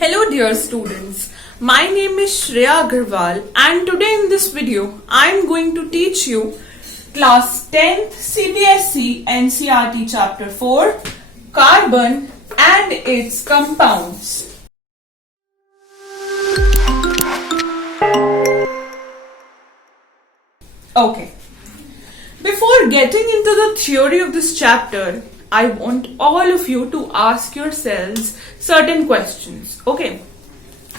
Hello dear students, my name is Shreya Agarwal and today in this video I am going to teach you class 10th CBSE NCERT chapter 4 Carbon and its compounds. Okay, before getting into the theory of this chapter, I want all of you to ask yourselves certain questions. Okay,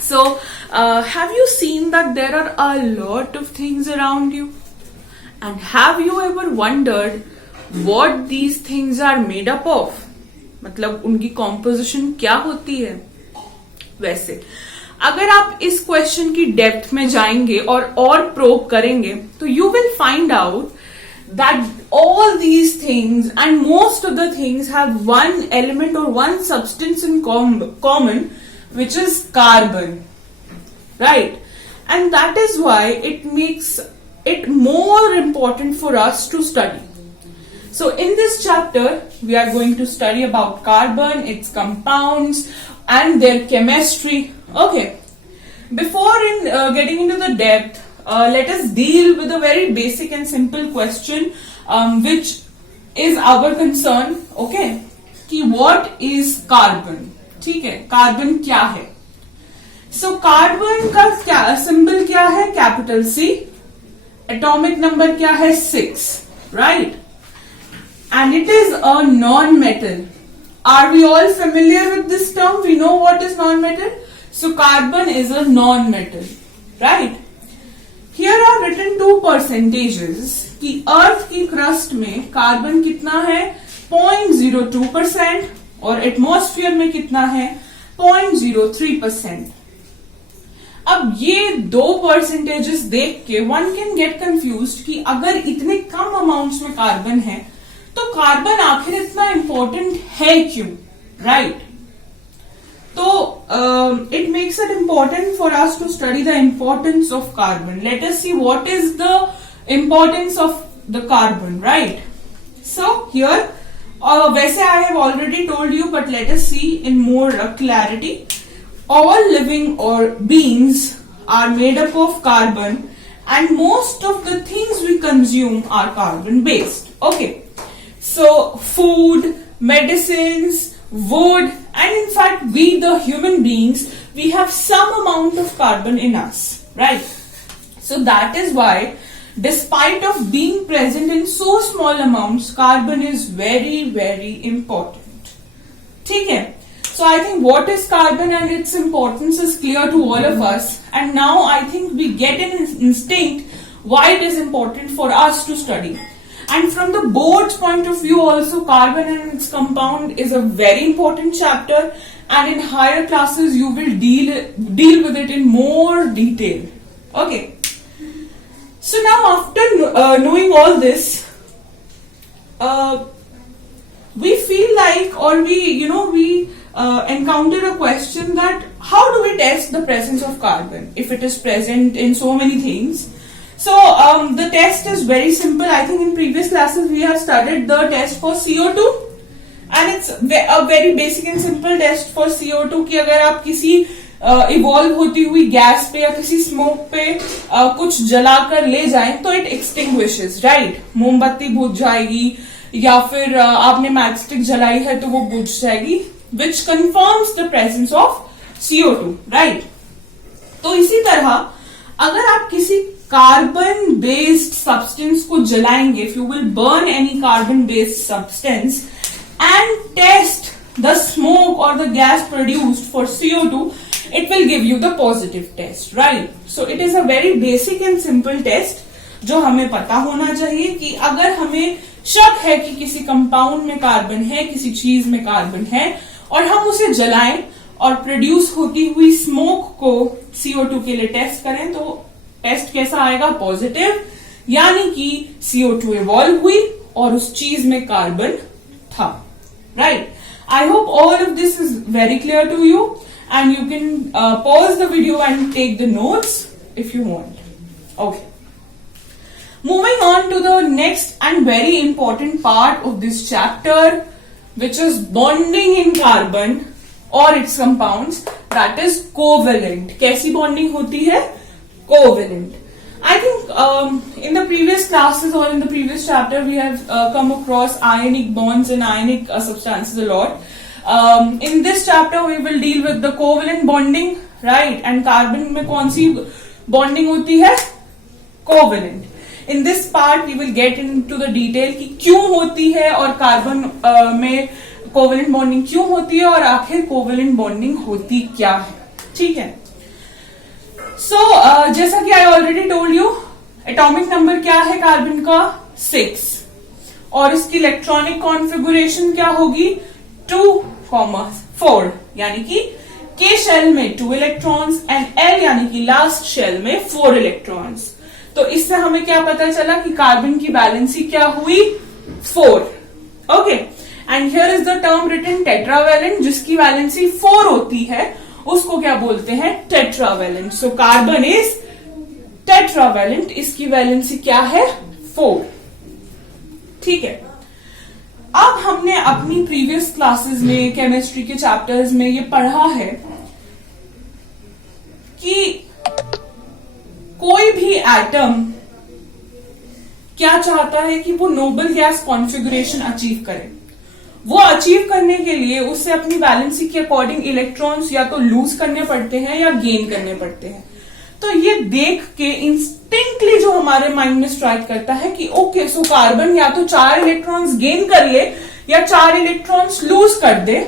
so have you seen that there are a lot of things around you? And have you ever wondered what these things are made up of? मतलब उनकी composition क्या होती है? वैसे अगर आप इस question की डेप्थ में जाएंगे और प्रोब करेंगे तो you will find out that all these things and most of the things have one element or one substance in common, which is carbon, right? And that is why it makes it more important for us to study. So in this chapter we are going to study about carbon, its compounds and their chemistry. Okay, before getting into the depth, let us deal with a very basic and simple question, which is our concern. Okay, कि what is carbon? ठीक है, carbon क्या है? So carbon का क्या symbol क्या है? Capital C. Atomic number क्या है? 6, right? And it is a non-metal. Are we all familiar with this term? We know what is non-metal. So carbon is a non-metal, right? Here are written two percentages कि अर्थ की crust में carbon कितना है 0.02% और atmosphere में कितना है 0.03%. अब ये दो परसेंटेजेस देख के वन कैन गेट कंफ्यूज्ड कि अगर इतने कम अमाउंट्स में कार्बन है तो कार्बन आखिर इतना इंपॉर्टेंट है क्यों, right? So it makes it important for us to study the importance of carbon. Let us see what is the importance of the carbon, right? So here, वैसे I have already told you, but let us see in more clarity. All living or beings are made up of carbon, and most of the things we consume are carbon based. Okay, so food, medicines, wood, and in fact we the human beings, we have some amount of carbon in us, right? So that is why despite of being present in so small amounts, carbon is very very important. ठीक है? So I think what is carbon and its importance is clear to all of us, and now I think we get an instinct why it is important for us to study. And from the board's point of view also, carbon and its compound is a very important chapter, and in higher classes you will deal with it in more detail. Okay. So now after knowing all this, we feel like, or we encounter a question that how do we test the presence of carbon if it is present in so many things? So the test is very simple. I think in previous classes we have studied the test for CO2, and it's a very basic and simple test for CO2 कि अगर आप किसी evolve होती हुई gas पे या किसी smoke पे कुछ जलाकर ले जाएं तो इट एक्सटिंग्विशेस, राइट? मोमबत्ती बुझ जाएगी, या फिर आपने मैचस्टिक जलाई है तो वो बुझ जाएगी, which confirms the presence of CO2, right? तो इसी तरह अगर आप किसी कार्बन बेस्ड सब्सटेंस को जलाएंगे, if you will burn any carbon based substance and test the smoke or the gas produced for CO2, it will give you the positive test, right? So it is a very basic and simple test जो हमें पता होना चाहिए कि अगर हमें शक है कि किसी कंपाउंड में कार्बन है, किसी चीज में कार्बन है, और हम उसे जलाएं और प्रोड्यूस होती हुई स्मोक को CO2 के लिए टेस्ट करें तो टेस्ट कैसा आएगा? पॉजिटिव, यानी कि CO2 इवॉल्व हुई और उस चीज में कार्बन था, right? I hope all of this is very clear to you, and you can pause the video and take the notes if you want. Okay, moving on to the next and very important part of this chapter, which is bonding in carbon or its compounds. That is covalent. कैसी bonding होती है? Covalent. I think in the previous classes or in the previous chapter we have come across ionic bonds and ionic substances a lot. In this chapter we will deal with the covalent bonding, right? And carbon में कौन सी bonding होती है? Covalent. In this part we will get into the detail कि क्यों होती है और carbon में कोवेलेंट बॉन्डिंग क्यों होती है और आखिर कोवेलेंट बॉन्डिंग होती क्या है। ठीक है। सो जैसा कि I already told you, atomic number क्या है कार्बन का? 6 और इसकी इलेक्ट्रॉनिक कॉन्फ़िगरेशन क्या होगी? 2,4 यानी कि के शेल में 2 इलेक्ट्रॉन्स एंड एल यानी कि लास्ट शेल में 4 इलेक्ट्रॉन्स। तो इससे हमें क्या पता चला कि कार्बन की वैलेंसी क्या हुई? 4। Okay, and here is the term written tetravalent, जिसकी वैलेंसी 4 होती है उसको क्या बोलते हैं? Tetravalent. So carbon is tetravalent, इसकी वैलेंसी क्या है? 4। ठीक है। अब हमने अपनी प्रीवियस क्लासेस में केमिस्ट्री के चैप्टर्स में ये पढ़ा है कि कोई भी एटम क्या चाहता है कि वो नोबल गैस कॉन्फ़िगरेशन अचीव करे। वो अचीव करने के लिए उसे अपनी वैलेंसी के अकॉर्डिंग इलेक्ट्रॉन्स या तो लूज करने पड़ते हैं या गेन करने पड़ते हैं। तो ये देख के इंस्टिंक्टली जो हमारे माइंड में स्ट्राइक करता है कि ओके, सो कार्बन या तो 4 इलेक्ट्रॉन्स गेन कर ले या 4 इलेक्ट्रॉन्स लूज कर दे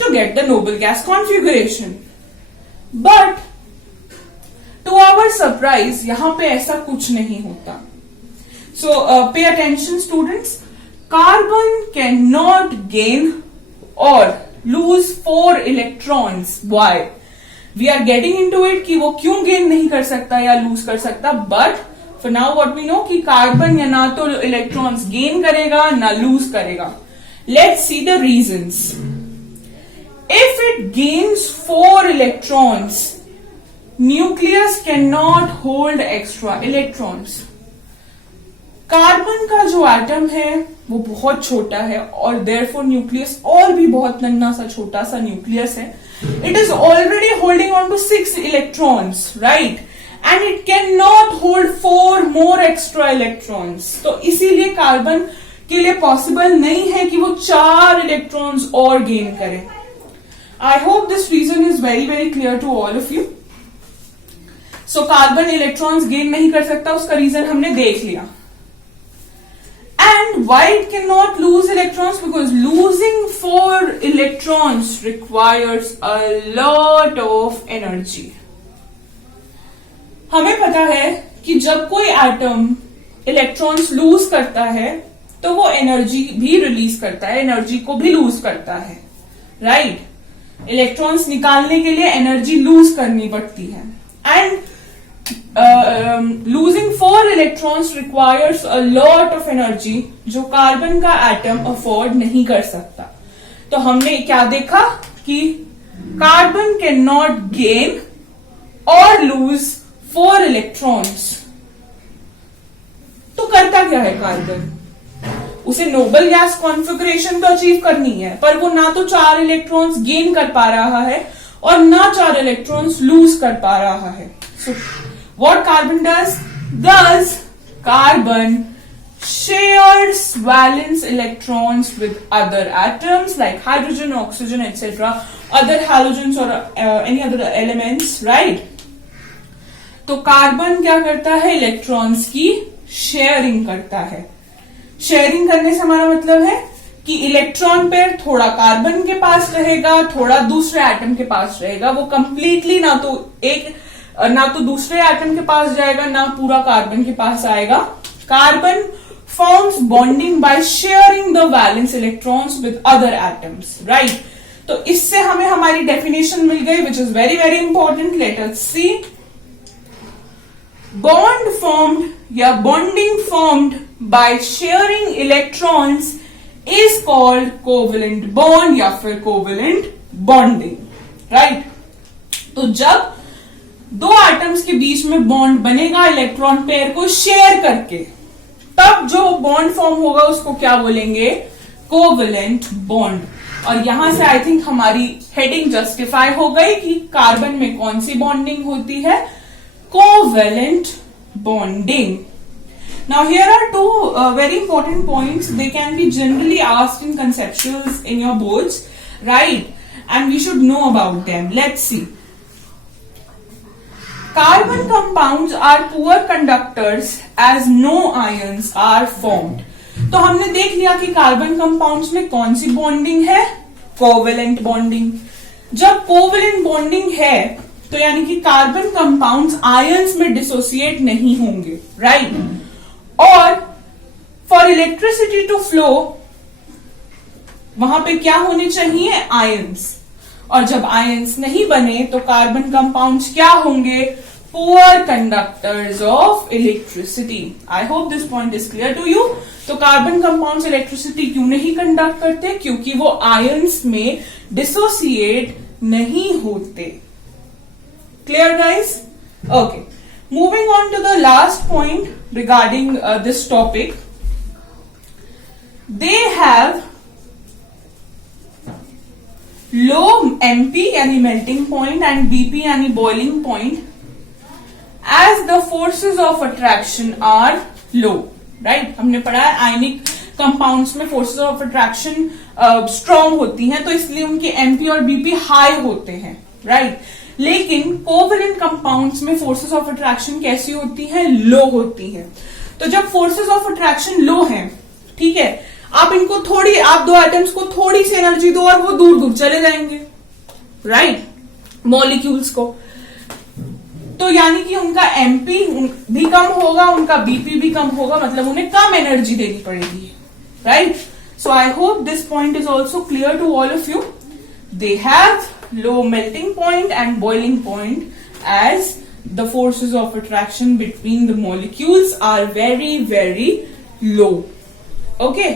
to get the noble gas configuration. But to our surprise यहां पे ऐसा कुछ नहीं होता। So pay attention students, carbon can not gain और lose 4 electrons. Why? We are getting into it कि वो क्यों गेन नहीं कर सकता या लूज कर सकता। But for now what we know कि कार्बन या ना तो इलेक्ट्रॉन्स गेन करेगा ना लूज करेगा। Let's see the reasons. If it gains 4 electrons, nucleus can not hold extra electrons. Carbon का जो एटम है वो बहुत छोटा है और देयरफॉर न्यूक्लियस और भी बहुत नन्हा सा छोटा सा न्यूक्लियस है। It is already holding on to 6 electrons, right? And it can not hold 4 more extra electrons. तो इसीलिए कार्बन के लिए पॉसिबल नहीं है कि वो 4 इलेक्ट्रॉन्स और गेन करे। I hope this reason is very very clear to all of you. So carbon electrons gain नहीं कर सकता, उसका रीजन हमने देख लिया। And why it cannot lose electrons? Because losing 4 electrons requires a lot of energy. हमें पता है कि जब कोई एटम इलेक्ट्रॉन्स लूज करता है तो वो एनर्जी भी रिलीज करता है, एनर्जी को भी लूज करता है, राइट? इलेक्ट्रॉन्स निकालने के लिए एनर्जी लूज करनी पड़ती है। And losing 4 electrons requires a lot of energy जो कार्बन का एटम अफोर्ड नहीं कर सकता। तो हमने क्या देखा कि कार्बन कैन नॉट गेन और लूज 4 इलेक्ट्रॉन्स। तो करता क्या है कार्बन? उसे नोबल गैस कॉन्फ़िगरेशन तो अचीव करनी है, पर वो ना तो 4 इलेक्ट्रॉन्स गेन कर पा रहा है और ना 4 इलेक्ट्रॉन्स लूज कर पा रहा है। So, what carbon does? Thus, carbon shares valence electrons with other atoms like hydrogen, oxygen, etc., other halogens or any other elements, right? तो कार्बन क्या करता है? इलेक्ट्रॉन्स की शेयरिंग करता है। शेयरिंग करने से हमारा मतलब है कि इलेक्ट्रॉन पेयर थोड़ा कार्बन के पास रहेगा, थोड़ा दूसरे एटम के पास रहेगा। वो कंप्लीटली ना तो दूसरे एटम के पास जाएगा ना पूरा कार्बन के पास आएगा। Carbon forms bonding by sharing the valence electrons with other atoms, right? तो इससे हमें हमारी डेफिनेशन मिल गई, which is very very important. Let us see. Bond formed या bonding formed by sharing electrons is called covalent bond या फिर covalent bonding, right? तो जब 2 एटम्स के बीच में बॉन्ड बनेगा इलेक्ट्रॉन पेयर को शेयर करके, तब जो बॉन्ड फॉर्म होगा उसको क्या बोलेंगे? Covalent bond. और यहां से आई थिंक हमारी हेडिंग जस्टिफाई हो गई कि कार्बन में कौन सी बॉन्डिंग होती है, covalent bonding. Now here are two very important points. They can be generally asked in conceptuals in your boards, right? And we should know about them. Let's see. Carbon compounds are poor conductors as no ions are formed. तो हमने देख लिया कि carbon compounds में कौन सी bonding है, covalent bonding. जब covalent bonding है तो यानी कि कार्बन कंपाउंड्स आयंस में डिसोसिएट नहीं होंगे, राइट? और फॉर इलेक्ट्रिसिटी टू फ्लो वहां पे क्या होने चाहिए, आयंस. और जब आयंस नहीं बने तो कार्बन कंपाउंड्स क्या होंगे, poor conductors of electricity. I hope this point is clear to you. तो कार्बन कंपाउंड्स इलेक्ट्रिसिटी क्यों नहीं कंडक्ट करते, क्योंकि वो आयंस में डिसोसिएट नहीं होते. Clear guys? Okay. Moving on to the last point regarding this topic, they have low MP यानी melting point and BP यानी boiling point as the forces of attraction are low, right? हमने पढ़ा है ionic compounds में forces of attraction strong होती हैं, तो इसलिए उनके MP और BP हाई होते हैं, राइट? लेकिन कोवेलेंट कंपाउंड्स में फोर्सेस ऑफ अट्रैक्शन कैसी होती हैं, लो होती हैं. तो जब फोर्सेस ऑफ अट्रैक्शन लो हैं, ठीक है, आप इनको थोड़ी, आप दो एटम्स को थोड़ी सी एनर्जी दो और वो दूर दूर चले जाएंगे, राइट? मॉलिक्यूल्स को. तो यानी कि उनका एमपी भी कम होगा, उनका बीपी भी कम होगा, मतलब उन्हें कम एनर्जी देनी पड़ेगी, right? So I hope this point is also clear to all of you. They have low melting point and boiling point as the forces of attraction between the molecules are very, very low. Okay?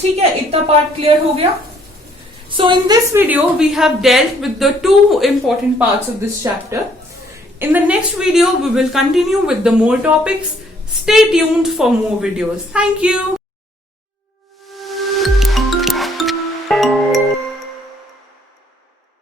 ठीक है, इतना part clear हो गया. So in this video we have dealt with the two important parts of this chapter. In the next video we will continue with the more topics. Stay tuned for more videos. Thank you.